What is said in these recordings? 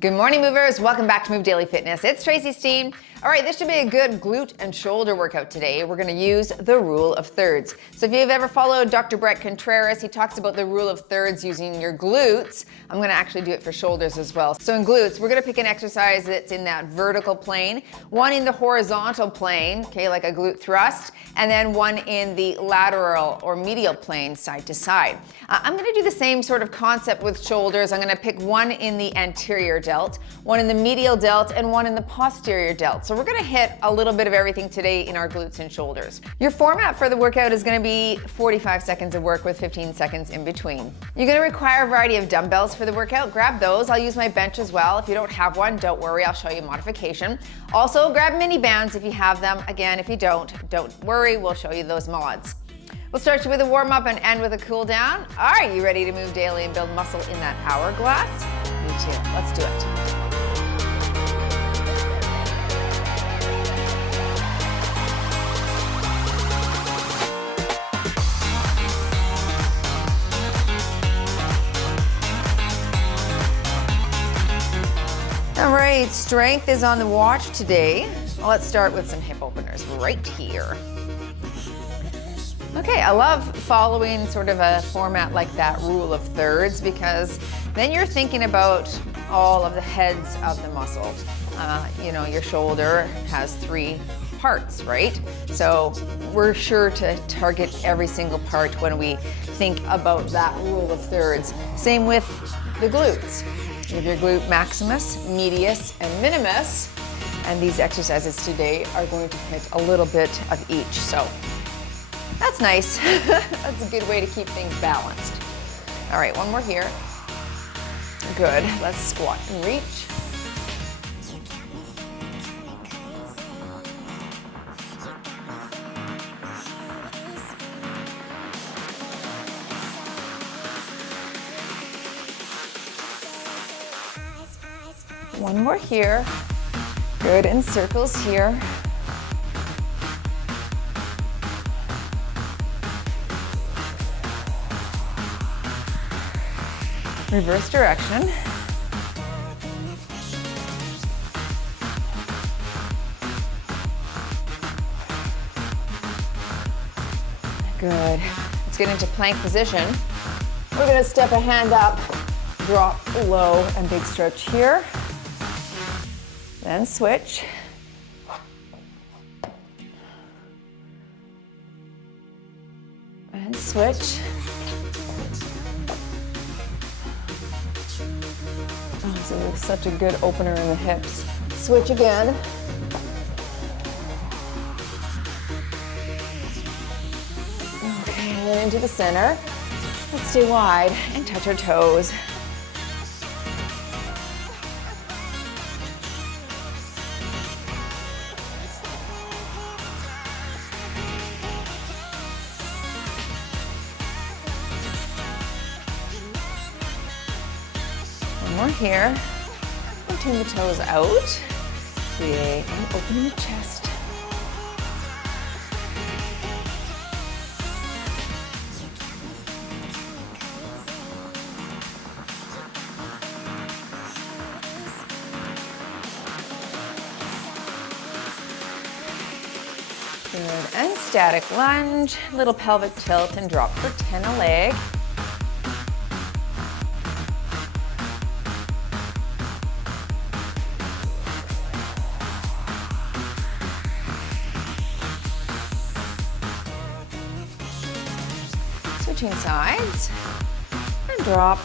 Good morning, movers. Welcome back to Move Daily Fitness. It's Tracy, Steen. All right, this should be a good glute and shoulder workout today. We're gonna use the rule of thirds. So if you've ever followed Dr. Brett Contreras, he talks about the rule of thirds using your glutes. I'm gonna actually do it for shoulders as well. So in glutes, we're gonna pick an exercise that's in that vertical plane, one in the horizontal plane, okay, like a glute thrust, and then one in the lateral or medial plane, side to side. I'm gonna do the same sort of concept with shoulders. I'm gonna pick one in the anterior delt, one in the medial delt, and one in the posterior delt. So we're gonna hit a little bit of everything today in our glutes and shoulders. Your format for the workout is gonna be 45 seconds of work with 15 seconds in between. You're gonna require a variety of dumbbells for the workout. Grab those. I'll use my bench as well. If you don't have one, don't worry, I'll show you a modification. Also, grab mini bands if you have them. Again, if you don't worry, we'll show you those mods. We'll start you with a warm-up and end with a cool down. Are you ready to move daily and build muscle in that hourglass? Me too. Let's do it. All right, strength is on the watch today. Let's start with some hip openers right here. Okay, I love following sort of a format like that rule of thirds because then you're thinking about all of the heads of the muscle. You know, your shoulder has 3 parts, right? So we're sure to target every single part when we think about that rule of thirds. Same with the glutes. You have your glute maximus, medius, and minimus, and these exercises today are going to hit a little bit of each. So that's nice. That's a good way to keep things balanced. All right, one more here. Good. Let's squat and reach. One more here. Good, in circles here. Reverse direction. Good. Let's get into plank position. We're gonna step a hand up, drop low, and big stretch here. Then switch. And switch. Oh, this is such a good opener in the hips. Switch again. Okay, and then into the center. Let's stay wide and touch our toes. More here. Rotating the toes out. Create and open the chest. Good. And static lunge. Little pelvic tilt and drop for 10 a leg. Switching sides and drop.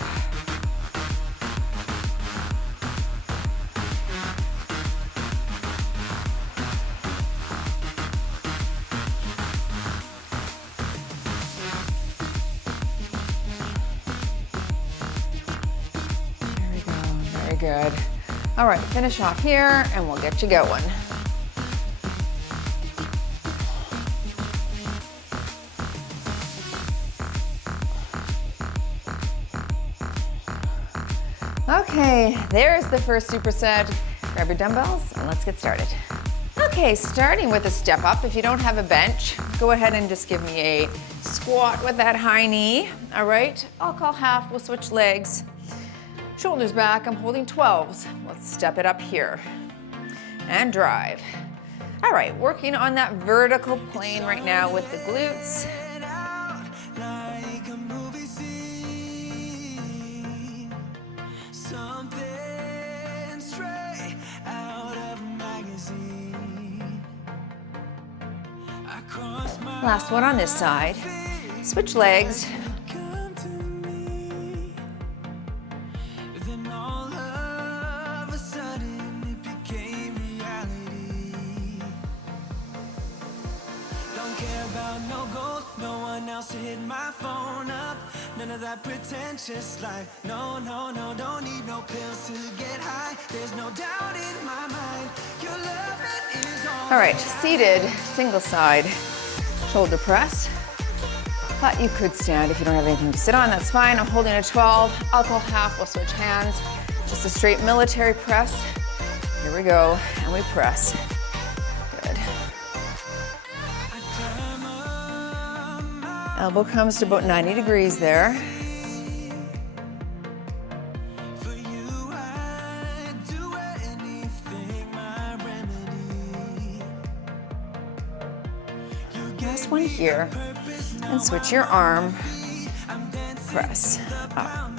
There we go, very good. All right, finish off here and we'll get you going. Okay, there's the first superset. Grab your dumbbells and let's get started. Okay, starting with a step up. If you don't have a bench, go ahead and just give me a squat with that high knee. All right, I'll call half, we'll switch legs. Shoulders back, I'm holding 12s. Let's step it up here. And drive. All right, working on that vertical plane right now with the glutes. Last one on this side. Switch legs. None of that pretentious life. No, no, no, don't need no pills to get high. There's no doubt in my mind. Your love is all right, seated, single side, shoulder press. But you could stand if you don't have anything to sit on, that's fine. I'm holding a 12, alcohol half, we'll switch hands. Just a straight military press. Here we go, and we press. Good. Elbow comes to about 90 degrees there. Last one here. And switch your arm. Press up.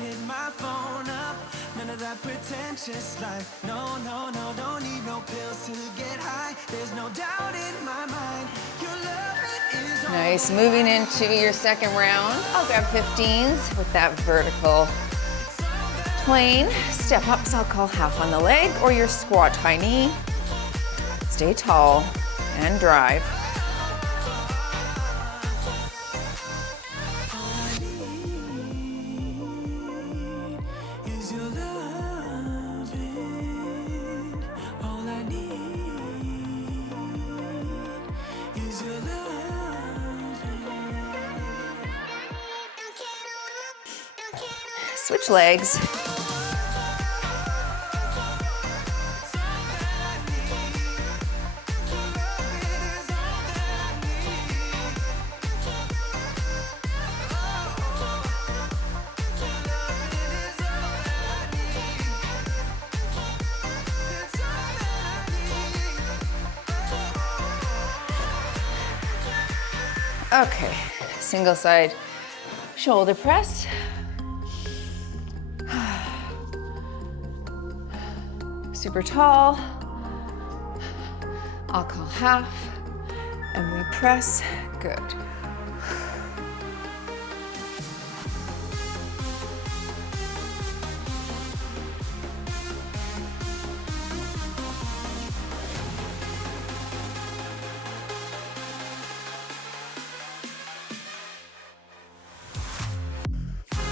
Hit my phone up, none of that pretentious life. No, no, no, don't need no pills to get high. There's no doubt in my mind. Your love is nice. Moving into your second round. I'll grab 15s with that vertical plane. Step up, so I'll call half on the leg or your squat high knee. Stay tall and drive. Switch legs. Okay, single side shoulder press. Super tall. I'll call half, and we press. Good.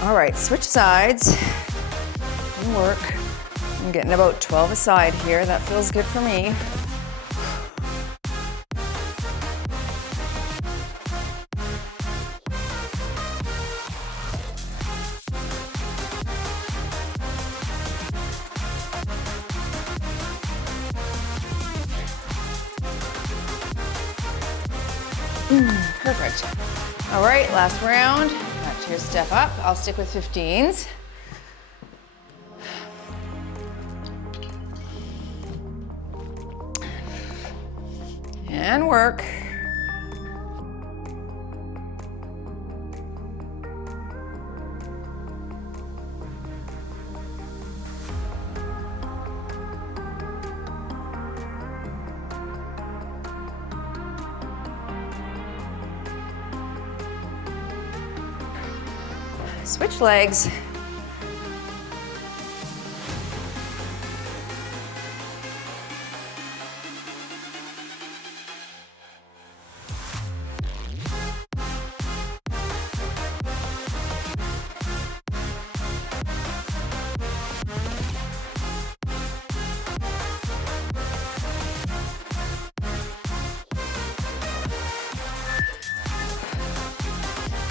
All right, switch sides and work. I'm getting about 12 a side here. That feels good for me. Perfect. All right, last round. Back to your step up. I'll stick with 15s. And work. Switch legs.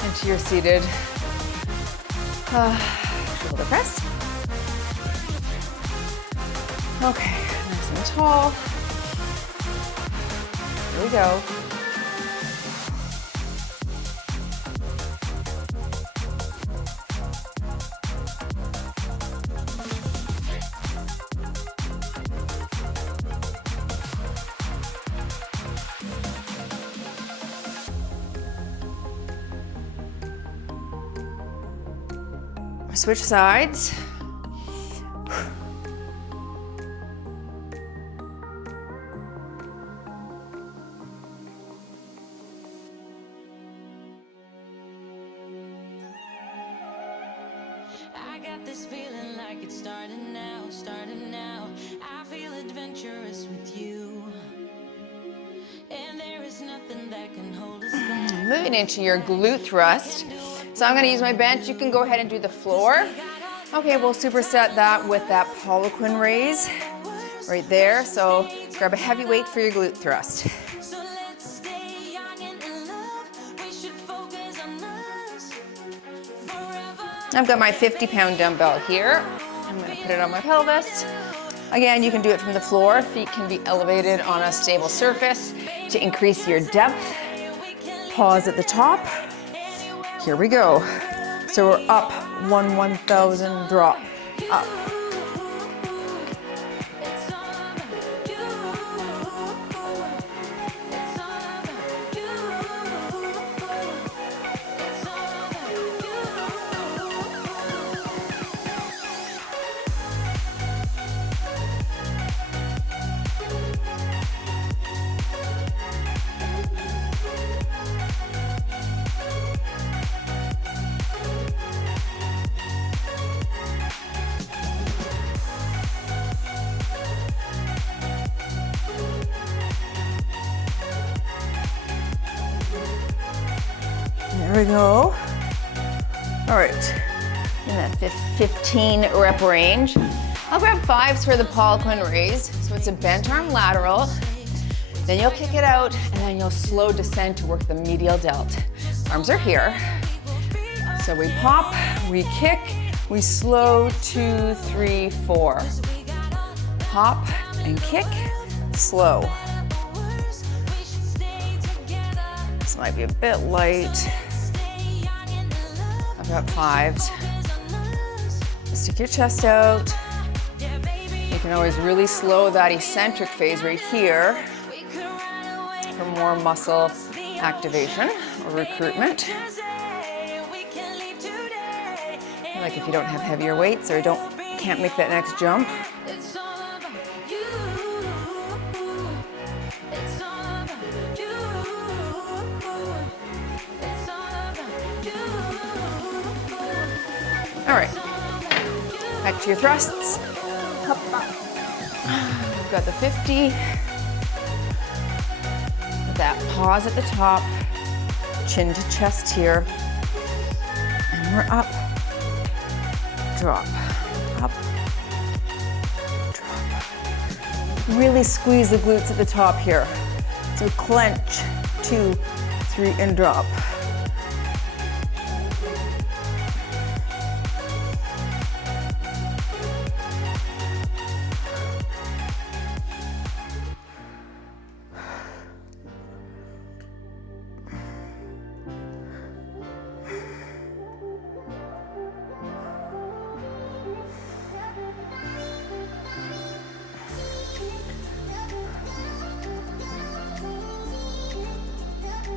Into your seated shoulder press. Okay, nice and and tall. Here we go. Switch sides. I got this feeling like it's starting now, starting now. I feel adventurous with you. And there is nothing that can hold us back. Moving into your glute thrust. So I'm gonna use my bench. You can go ahead and do the floor. Okay, we'll superset that with that Poliquin raise right there. So grab a heavy weight for your glute thrust. So let's stay young and in love. We should focus on us forever. I've got my 50-pound dumbbell here. I'm gonna put it on my pelvis. Again, you can do it from the floor. Feet can be elevated on a stable surface to increase your depth. Pause at the top. Here we go. So we're up 1,000, drop, up. It's all about you. It's all about you. It's all about you. There we go. All right, in that 15 rep range. I'll grab 5s for the Poliquin raise. So it's a bent arm lateral. Then you'll kick it out and then you'll slow descend to work the medial delt. Arms are here. So we pop, we kick, we slow, 2, 3, 4. Pop and kick, slow. This might be a bit light. I've got 5s. Stick your chest out. You can always really slow that eccentric phase right here for more muscle activation or recruitment. Like if you don't have heavier weights or can't make that next jump. It's all about you. It's all about you. It's all about you. All right, back to your thrusts. Up, up. We've got the 50. With that pause at the top, chin to chest here. And we're up, drop, up, drop. Really squeeze the glutes at the top here. So clench, 2, 3, and drop.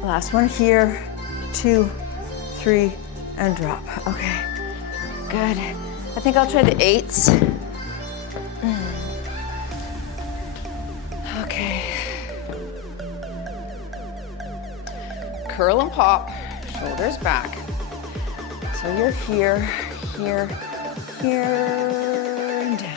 Last one here, 2, 3, and drop. Okay, good. I think I'll try the 8s. Okay. Curl and pop, shoulders back. So you're here, here, here, and down.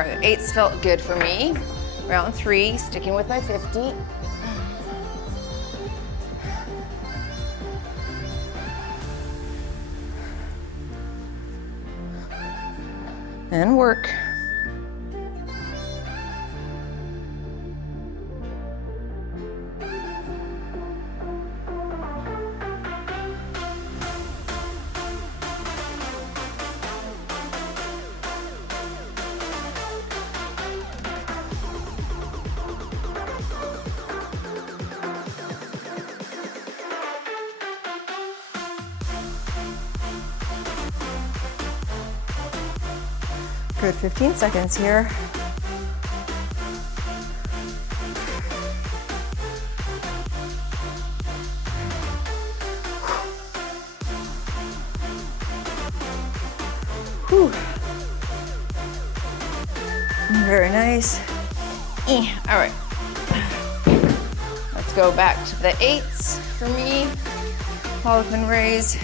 right, 8s felt good for me. Round 3, sticking with my 50. And work. Good 15 seconds here. Whew. Very nice. All right. Let's go back to the 8s for me. Polypin raise.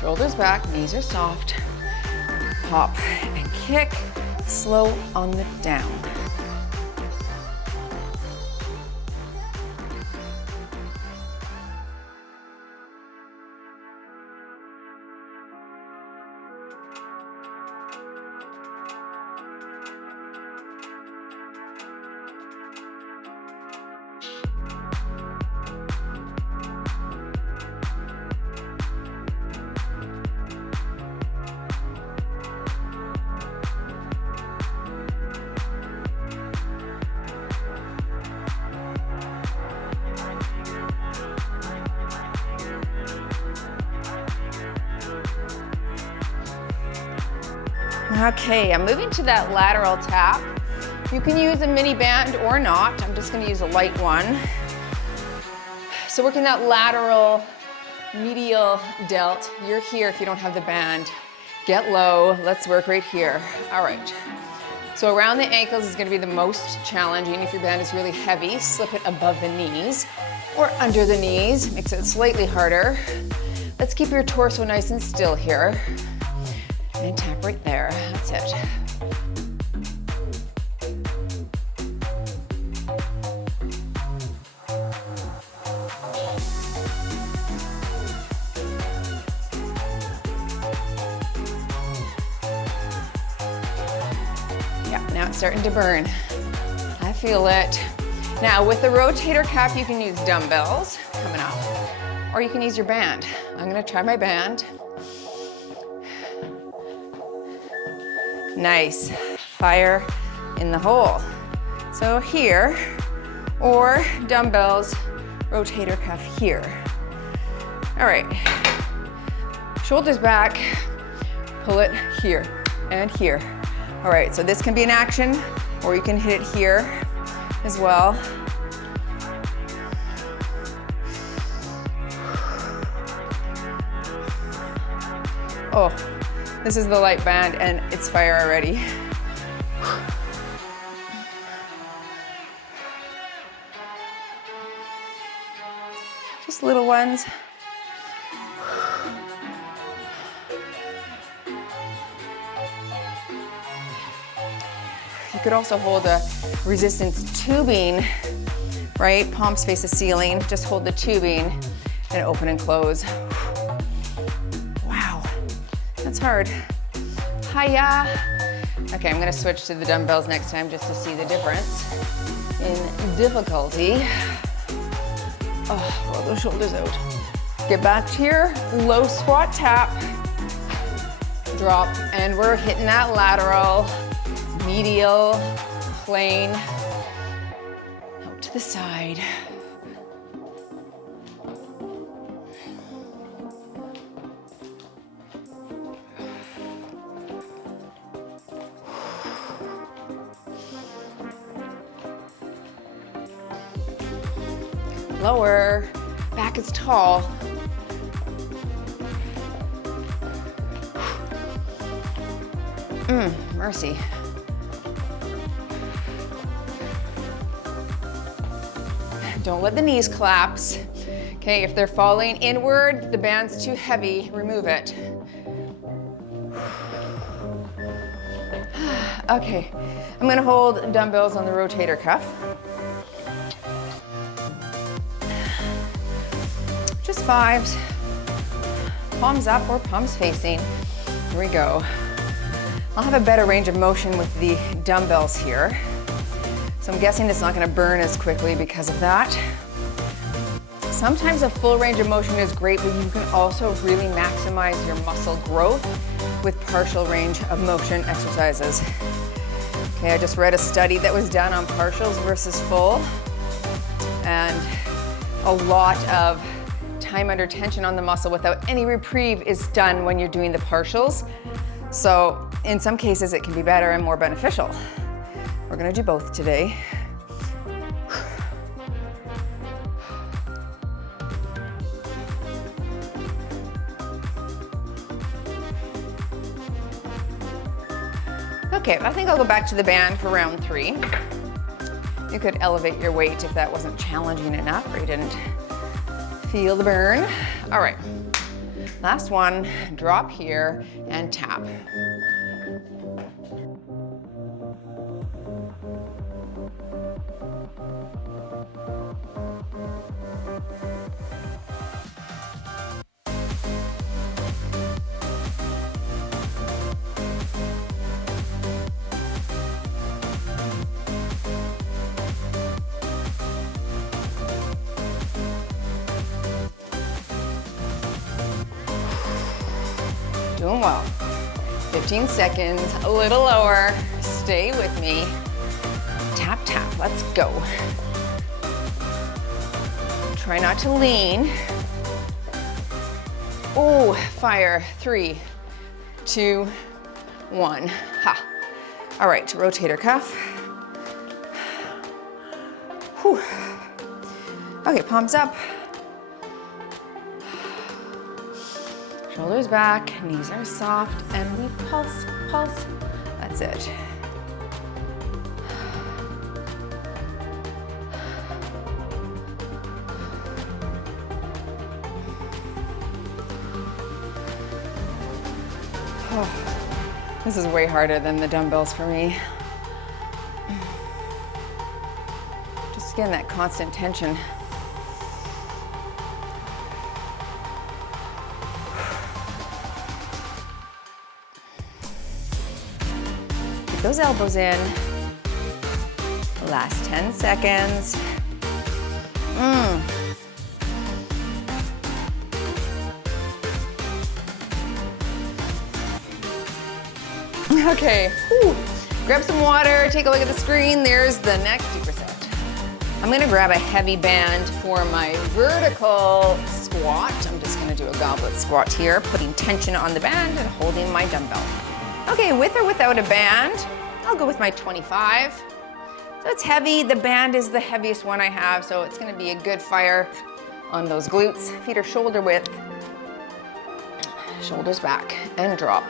Shoulders back, knees are soft. Pop and kick, slow on the down. Okay, I'm moving to that lateral tap. You can use a mini band or not. I'm just gonna use a light one. So working that lateral medial delt. You're here if you don't have the band. Get low, let's work right here. All right. So around the ankles is gonna be the most challenging. If your band is really heavy, slip it above the knees or under the knees, makes it slightly harder. Let's keep your torso nice and still here. And tap right there, that's it. Yeah, now it's starting to burn. I feel it. Now with the rotator cuff, you can use dumbbells coming up, or you can use your band. I'm gonna try my band. Nice, fire in the hole. So here, or dumbbells, rotator cuff here. All right, shoulders back, pull it here and here. All right, so this can be an action, or you can hit it here as well. Oh. This is the light band and it's fire already. Just little ones. You could also hold a resistance tubing, right? Palms face the ceiling. Just hold the tubing and open and close. That's hard. Hiya. Okay, I'm gonna switch to the dumbbells next time just to see the difference in difficulty. Oh, roll those shoulders out. Get back to your low squat tap. Drop, and we're hitting that lateral, medial, plane, out to the side. Lower, back is tall. Mercy. Don't let the knees collapse. Okay, if they're falling inward, the band's too heavy, remove it. Okay, I'm gonna hold dumbbells on the rotator cuff. Just 5s, palms up or palms facing. Here we go. I'll have a better range of motion with the dumbbells here. So I'm guessing it's not gonna burn as quickly because of that. Sometimes a full range of motion is great, but you can also really maximize your muscle growth with partial range of motion exercises. Okay, I just read a study that was done on partials versus full, and a lot of time under tension on the muscle without any reprieve is done when you're doing the partials. So in some cases it can be better and more beneficial. We're gonna do both today. Okay, I think I'll go back to the band for round 3. You could elevate your weight if that wasn't challenging enough or you didn't feel the burn. All right, last one, drop here and tap. Doing well. 15 seconds, a little lower. Stay with me. Tap, tap, let's go. Try not to lean. Oh, fire. 3, 2, 1. Ha. All right, rotator cuff. Whew. Okay, palms up. Shoulders back, knees are soft, and we pulse, pulse. That's it. Oh, this is way harder than the dumbbells for me. Just getting that constant tension. Those elbows in. Last 10 seconds. Okay, whew. Grab some water, take a look at the screen. There's the next superset. I'm gonna grab a heavy band for my vertical squat. I'm just gonna do a goblet squat here, putting tension on the band and holding my dumbbell. Okay, with or without a band, I'll go with my 25. So it's heavy, the band is the heaviest one I have, so it's gonna be a good fire on those glutes. Feet are shoulder width, shoulders back, and drop,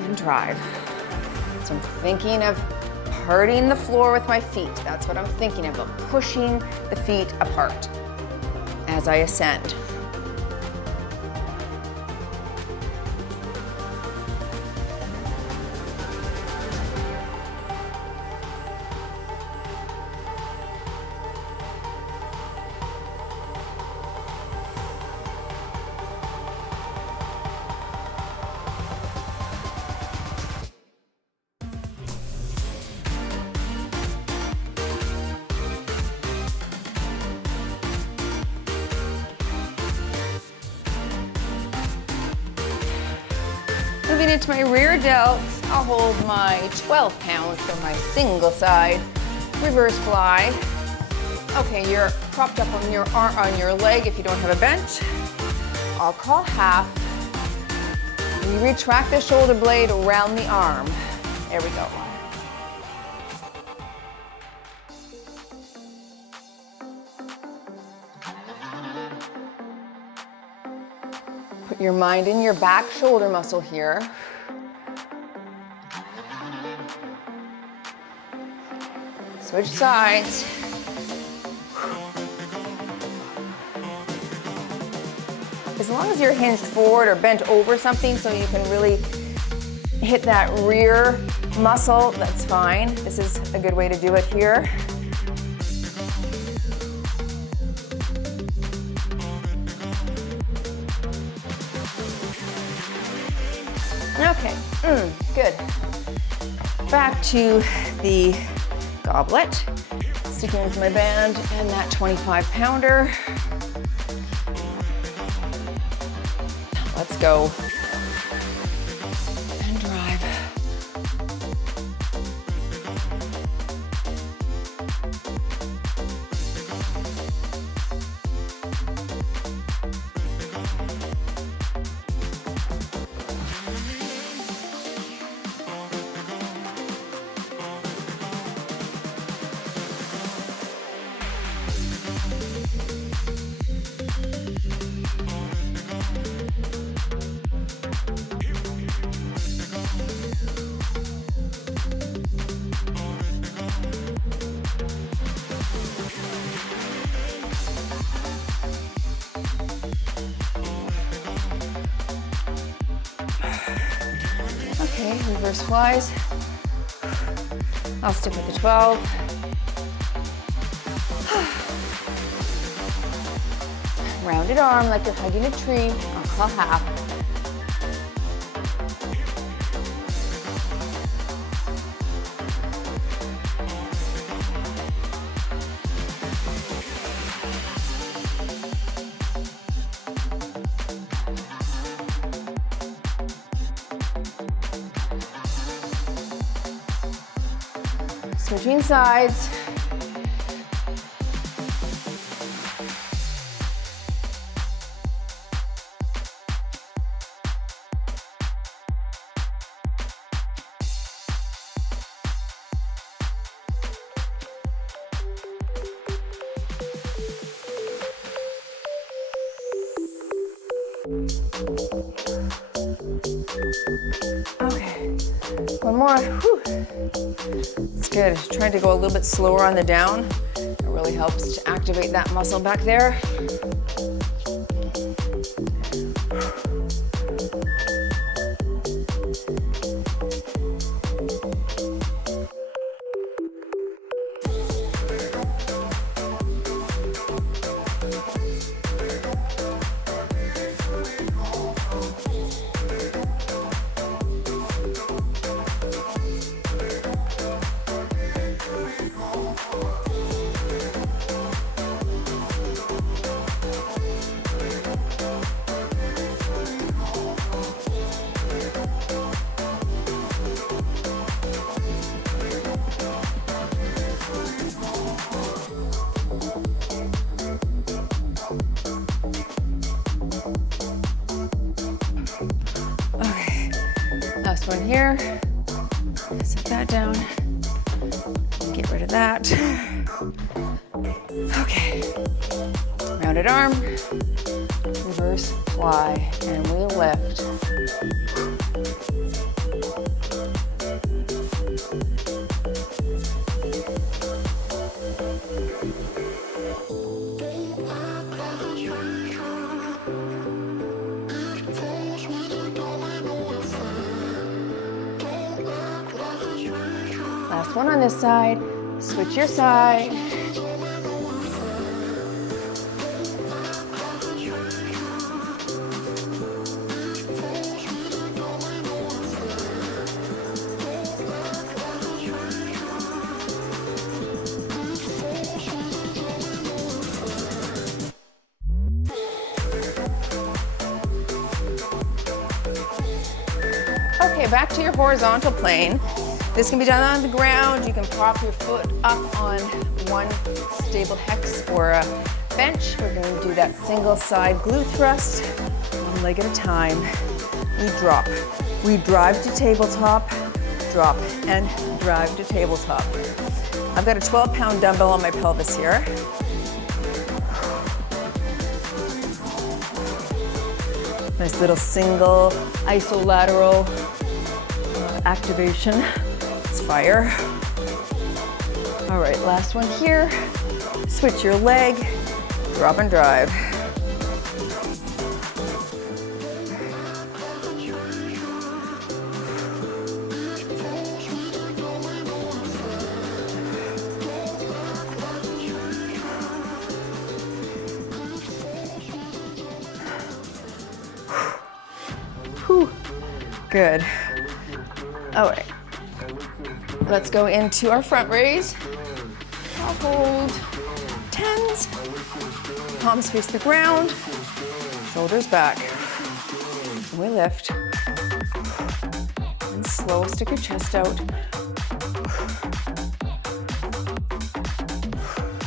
and drive. So I'm thinking of parting the floor with my feet. That's what I'm thinking about, pushing the feet apart as I ascend. Moving into my rear delts, I'll hold my 12 pounds for my single side reverse fly. Okay, you're propped up on your leg if you don't have a bench. I'll call half. We retract the shoulder blade around the arm. There we go. Put your mind in your back shoulder muscle here. Switch sides. As long as you're hinged forward or bent over something so you can really hit that rear muscle, that's fine. This is a good way to do it here. Okay, good. Back to the goblet. Sticking with my band and that 25-pounder. Let's go. And drive. Okay, reverse flies. I'll stick with the 12. Rounded arm like you're hugging a tree. I'll call half. Switching sides. Okay, one more. Whew. It's good. Trying to go a little bit slower on the down. It really helps to activate that muscle back there. One here, set that down, get rid of that. Okay, rounded arm, reverse fly, and we lift. Last one on this side, switch your side. Okay, back to your horizontal plane. This can be done on the ground. You can prop your foot up on one stable hex or a bench. We're going to do that single side glute thrust, one leg at a time. We drop. We drive to tabletop, drop, and drive to tabletop. I've got a 12-pound dumbbell on my pelvis here. Nice little single isolateral activation. Let's fire. All right, last one here. Switch your leg, drop and drive. Good. All right. Let's go into our front raise. I'll hold 10s. Palms face the ground. Shoulders back. We lift. And slow, stick your chest out.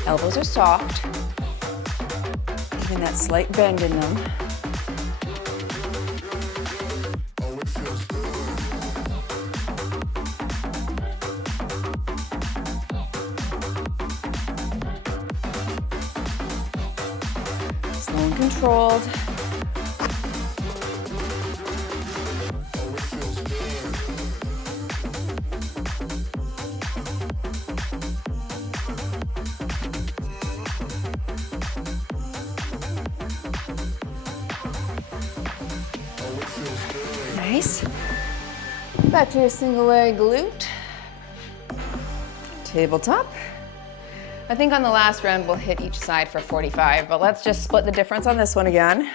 Elbows are soft. Even that slight bend in them. Slow and controlled. Nice. Back to your single leg glute. Tabletop. I think on the last round we'll hit each side for 45, but let's just split the difference on this one again.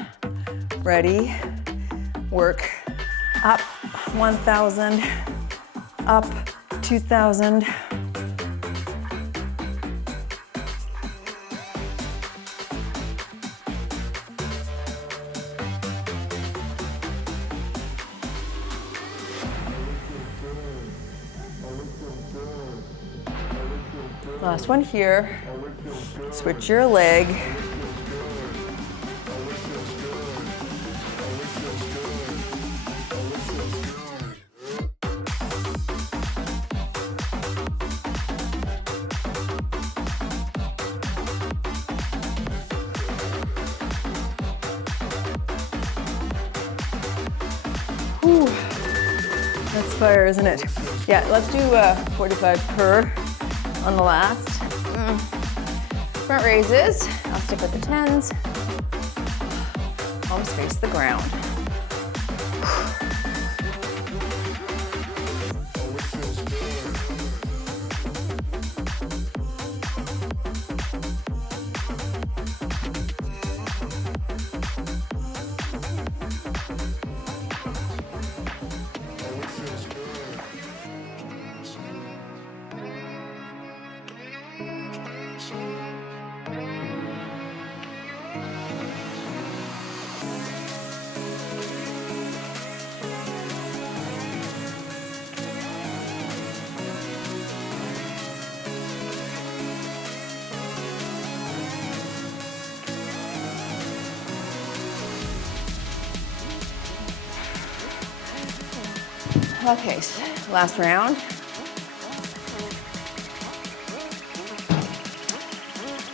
Ready, work. Up 1,000, up 2,000. Last one here. Switch your leg. Whew. That's fire, isn't it? Yeah, let's do 45 per on the last. Front raises. I'll stick with the 10s. Palms face the ground. Okay, so last round.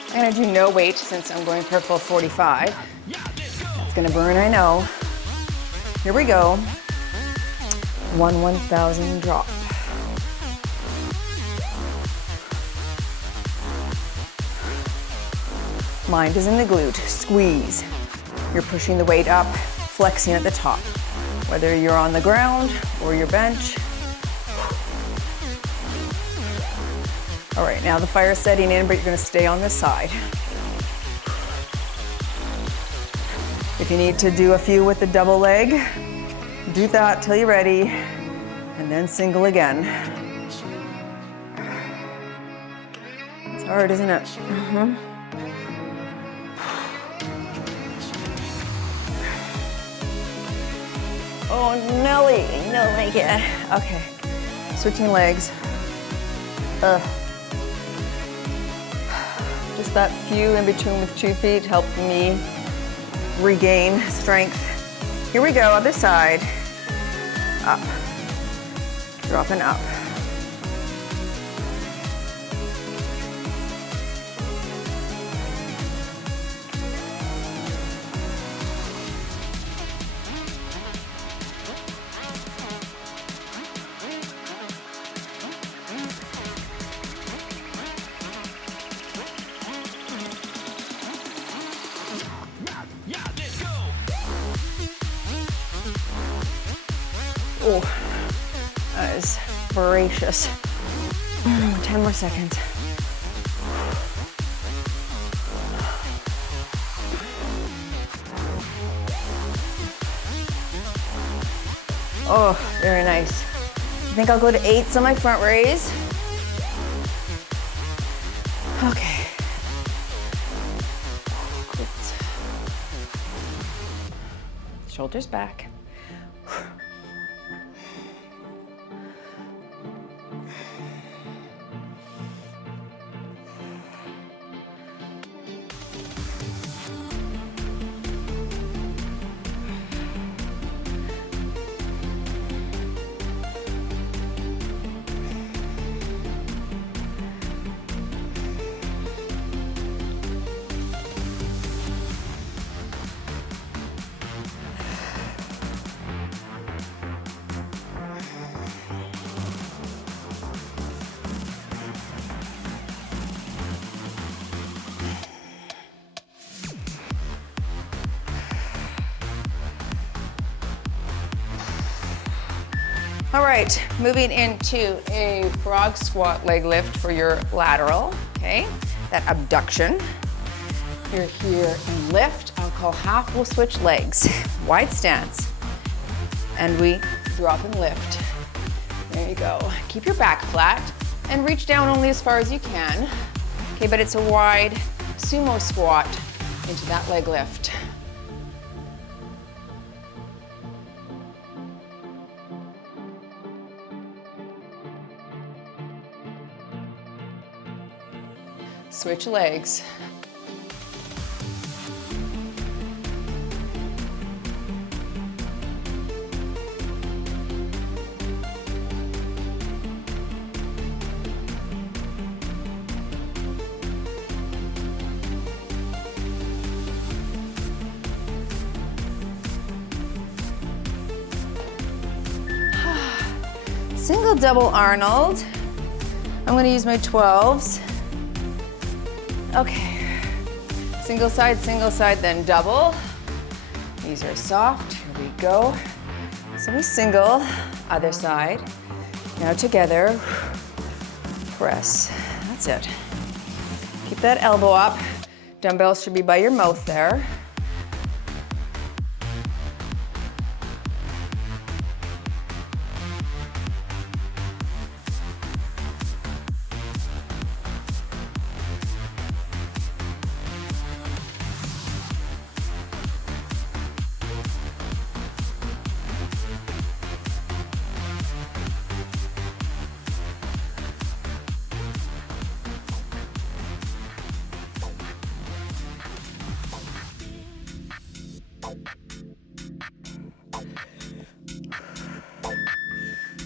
I'm gonna do no weight since I'm going for a full 45. It's gonna burn, I know. Here we go. 1,000 drop. Mind is in the glute, squeeze. You're pushing the weight up, flexing at the top. Whether you're on the ground or your bench. All right, now the fire's setting in, but you're gonna stay on this side. If you need to do a few with the double leg, do that till you're ready, and then single again. It's hard, isn't it? Oh, Nelly, no, make it. Okay, switching legs. Just that few in between with 2 feet helped me regain strength. Here we go, other side. Up, dropping up. Oh, that is voracious. 10 more seconds. Oh, very nice. I think I'll go to 8s on my front raise. Okay. Glutes. Shoulders back. All right, moving into a frog squat leg lift for your lateral, okay? That abduction. You're here and lift. I'll call half, we'll switch legs. Wide stance. And we drop and lift. There you go. Keep your back flat and reach down only as far as you can. Okay, but it's a wide sumo squat into that leg lift. Switch legs. Single, double Arnold. I'm gonna use my 12s. Okay, single side, then double. These are soft, here we go. So we single, other side. Now together, press, that's it. Keep that elbow up. Dumbbells should be by your mouth there.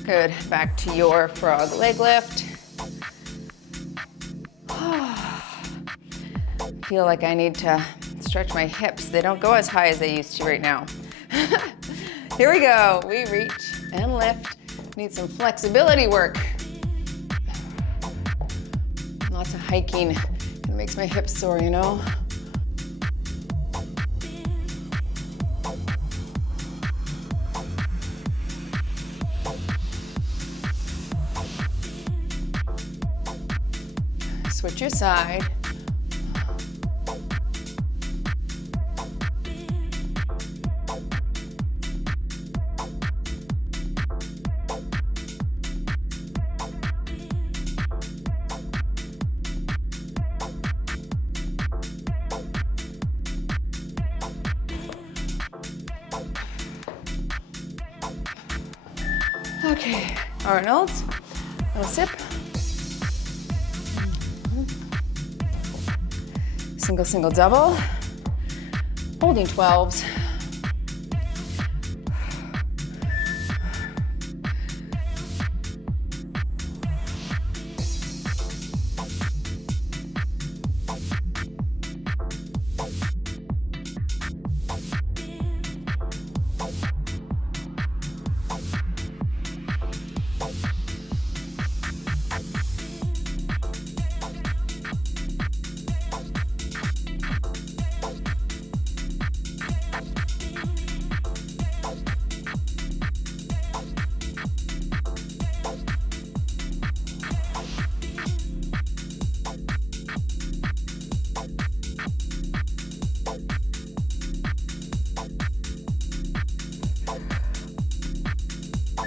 Good, back to your frog leg lift. Feel like I need to stretch my hips. They don't go as high as they used to right now. Here we go, we reach and lift. Need some flexibility work. Lots of hiking, it makes my hips sore, you know? Switch your side. Okay, Arnold's, little sip. Single, single, double. Holding 12s.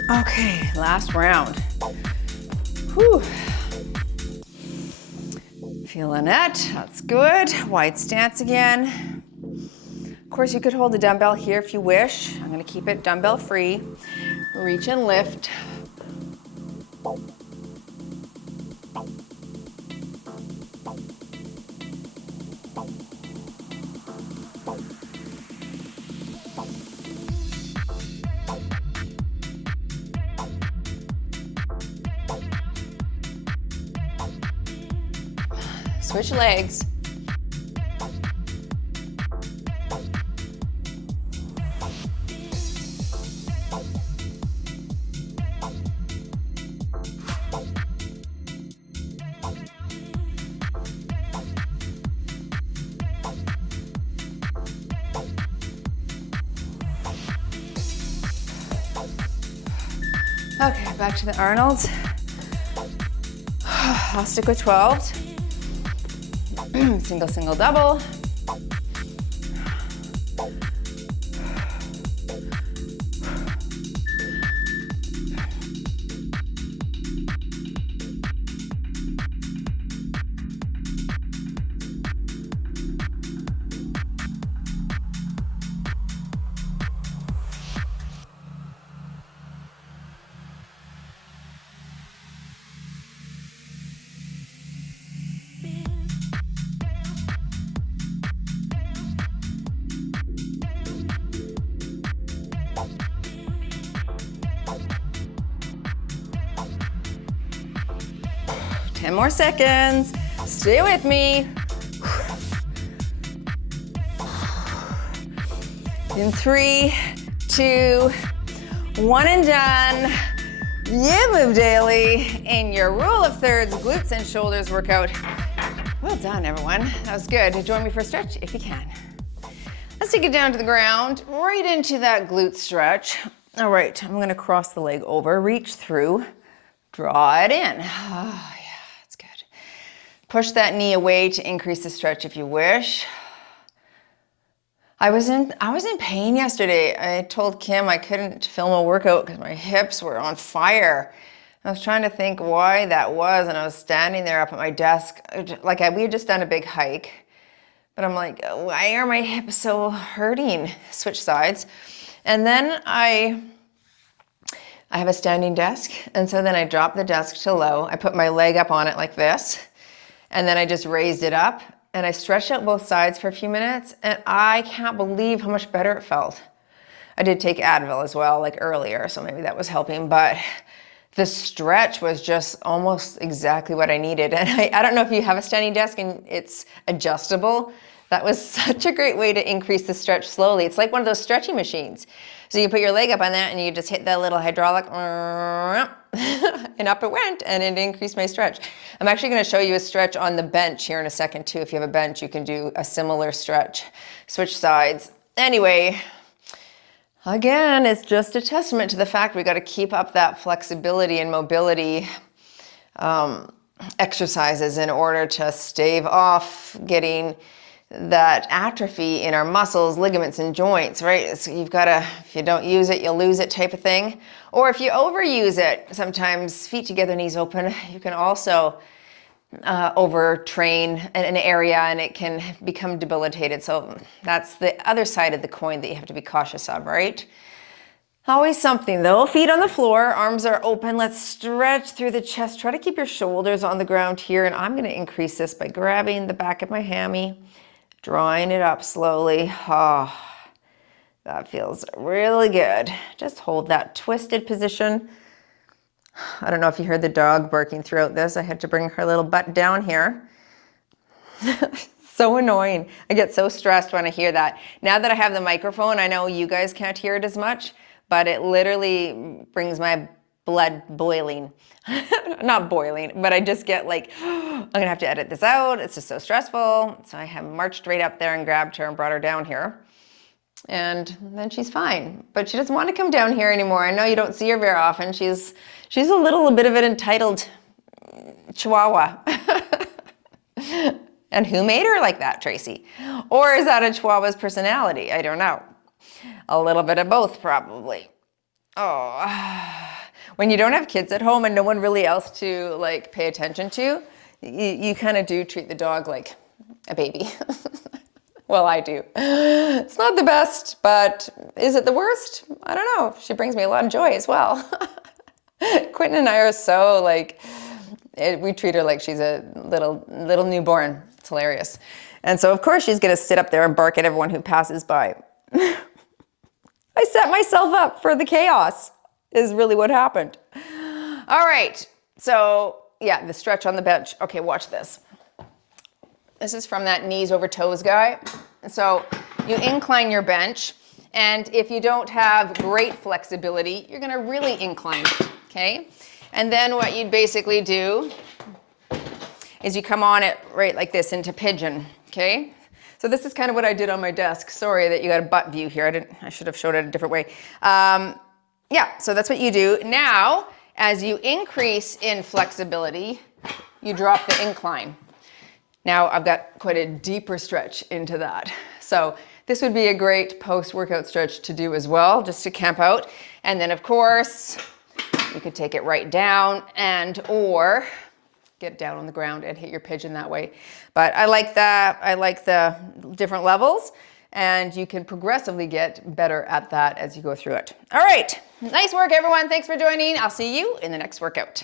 Okay, last round. Whew. Feeling it, that's good. Wide stance again. Of course, you could hold the dumbbell here if you wish. I'm gonna keep it dumbbell free. Reach and lift. Switch legs. Okay, back to the Arnold's. I'll stick with 12s. Single, single, double. Ten more seconds. Stay with me. In 3, 2, 1 and done. You move daily in your rule of thirds, glutes and shoulders workout. Well done, everyone. That was good. Join me for a stretch if you can. Let's take it down to the ground, right into that glute stretch. All right, I'm gonna cross the leg over, reach through, draw it in. Oh, yeah, that's good. Push that knee away to increase the stretch if you wish. I was in pain yesterday. I told Kim I couldn't film a workout because my hips were on fire. I was trying to think why that was, and I was standing there up at my desk, like we had just done a big hike, but I'm like, why are my hips so hurting? Switch sides. And then I have a standing desk, and so then I dropped the desk to low. I put my leg up on it like this, and then I just raised it up, and I stretched out both sides for a few minutes, and I can't believe how much better it felt. I did take Advil as well, like earlier, so maybe that was helping, but the stretch was just almost exactly what I needed. And I don't know if you have a standing desk and it's adjustable. That was such a great way to increase the stretch slowly. It's like one of those stretching machines. So you put your leg up on that and you just hit that little hydraulic and up it went, and it increased my stretch. I'm actually gonna show you a stretch on the bench here in a second too. If you have a bench, you can do a similar stretch. Switch sides. Anyway, again, it's just a testament to the fact we gotta keep up that flexibility and mobility exercises in order to stave off getting that atrophy in our muscles, ligaments, and joints, right? So you've got to, if you don't use it, you'll lose it type of thing. Or if you overuse it, sometimes feet together, knees open, you can also overtrain an area and it can become debilitated. So that's the other side of the coin that you have to be cautious of, right? Always something though. Feet on the floor, arms are open. Let's stretch through the chest. Try to keep your shoulders on the ground here. And I'm going to increase this by grabbing the back of my hammy, drawing it up slowly. Oh, that feels really good. Just hold that twisted position. I don't know if you heard the dog barking throughout this. I had to bring her little butt down here. So annoying. I get so stressed when I hear that. Now that I have the microphone, I know you guys can't hear it as much, but it literally brings my blood boiling. Not boiling, but I just get like, I'm gonna have to edit this out. It's just so stressful. So I have marched right up there and grabbed her and brought her down here. And then she's fine, but she doesn't want to come down here anymore. I know you don't see her very often. She's a little bit of an entitled chihuahua. And who made her like that, Tracy? Or is that a chihuahua's personality? I don't know. A little bit of both, probably. Oh. when you don't have kids at home and no one really else to like pay attention to, you kind of do treat the dog like a baby. Well, I do. It's not the best, but is it the worst? I don't know. She brings me a lot of joy as well. Quentin and I are so like, we treat her like she's a little newborn. It's hilarious. And so of course she's gonna sit up there and bark at everyone who passes by. I set myself up for the chaos is really what happened. All right, so yeah, the stretch on the bench. Okay, watch this. This is from that knees over toes guy. So you incline your bench, and if you don't have great flexibility, you're gonna really incline it, okay? And then what you'd basically do is you come on it right like this into pigeon, okay? So this is kind of what I did on my desk. Sorry that you got a butt view here. I should have showed it a different way. Yeah, so that's what you do. Now, as you increase in flexibility, you drop the incline. Now I've got quite a deeper stretch into that. So this would be a great post-workout stretch to do as well, just to camp out. And then of course, you could take it right down and or get down on the ground and hit your pigeon that way. But I like that. I like the different levels, and you can progressively get better at that as you go through it. All right, nice work everyone. Thanks for joining. I'll see you in the next workout.